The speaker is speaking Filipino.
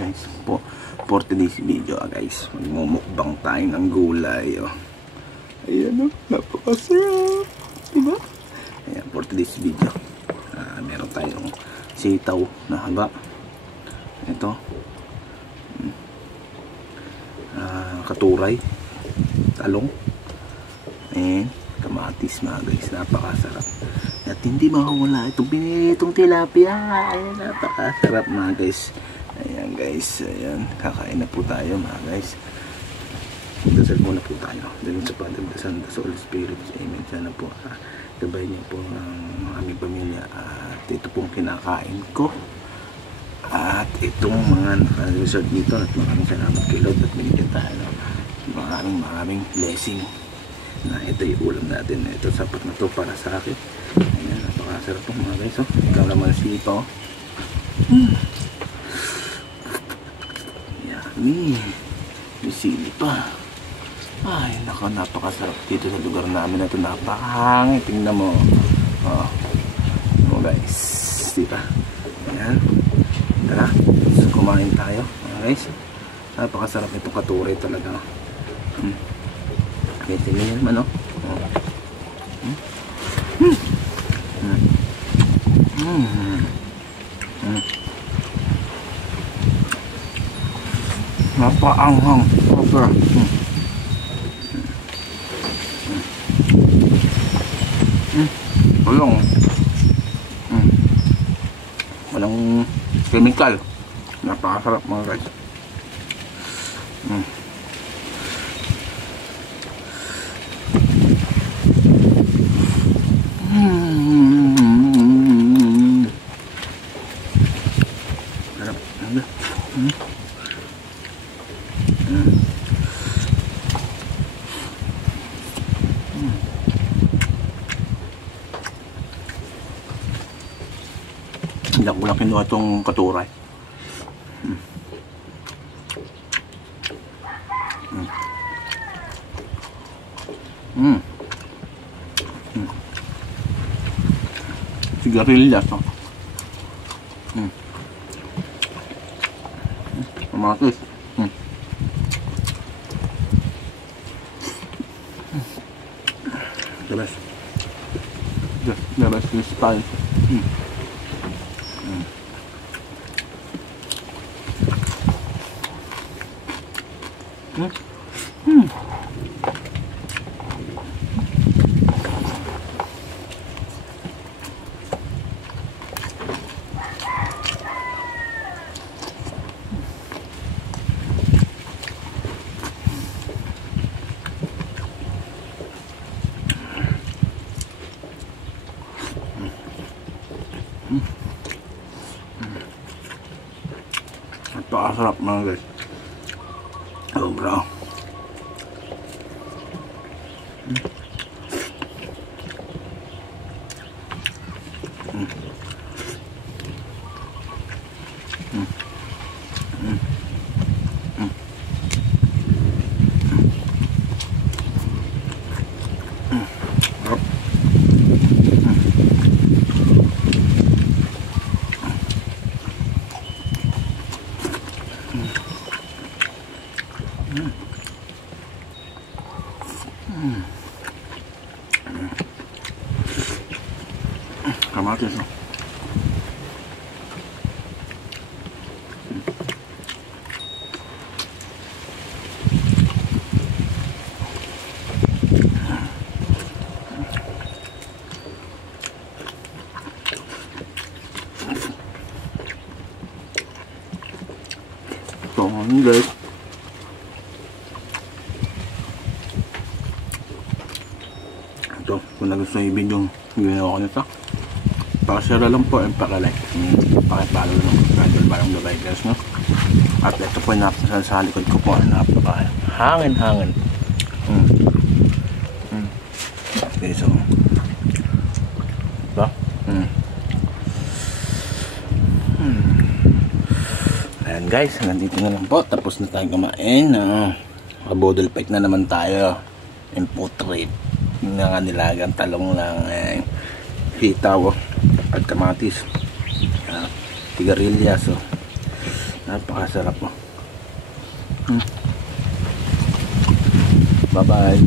guys, for today's video guys, magmumukbang tayo ng gulay. Ayan napakasarap, diba? Ayan, for today's video meron tayong sitaw na haba. Ito katuray, talong, and kamatis mga guys. Napakasarap at hindi mawawala itong binitong tilapia. Ayan, napakasarap mga guys. Ayan guys, ayan, kakain na po tayo mga guys. Dasal muna po tayo. Dalhin sa Father, the Son, the Holy Spirit. Amen. Sana po gabay niyo po ang aming pamilya at ito pong kinakain ko at itong mga naka-resort dito. At maraming salamat kay Lord at binigyan tayo maraming blessing na ito yung ulam natin. Ito sapat na to para sa akin. Ayan, napakasarap po mga guys. Ikaw naman sito. Yummy. May sili pa. Ay, napakasarap dito sa lugar namin na ito. Napakahangin. Tingnan mo. Guys, diba? Ayan. Tara, kumain tayo guys. Napakasarap itong katuray talaga. Okay, tingnan naman napaanghang. Okay. Walang chemical. Napakasarap mga guys. Hindi ko lang kinuha itong katuray. Sigarilyas. Kamatis. The best. The best this style. Napakasarap mga guys. Sobra. Kamatis. Ito guys. Ito, kung nagustuhan yung video ginawa ko nito, pakashare lang po and pakalike, pakipalo lang ng Barang Gabay guys, no? At ito po yung napasal sa likod ko po, napaka-hangin. Okay, so ito. Ayan guys, nandito na lang po, tapos na tayo kumain. Kabodol fight na naman tayo. Input rate nga nilagang talong lang, hitaw at kamatis, sigarilyas. Napakasarap mo. Bye-bye.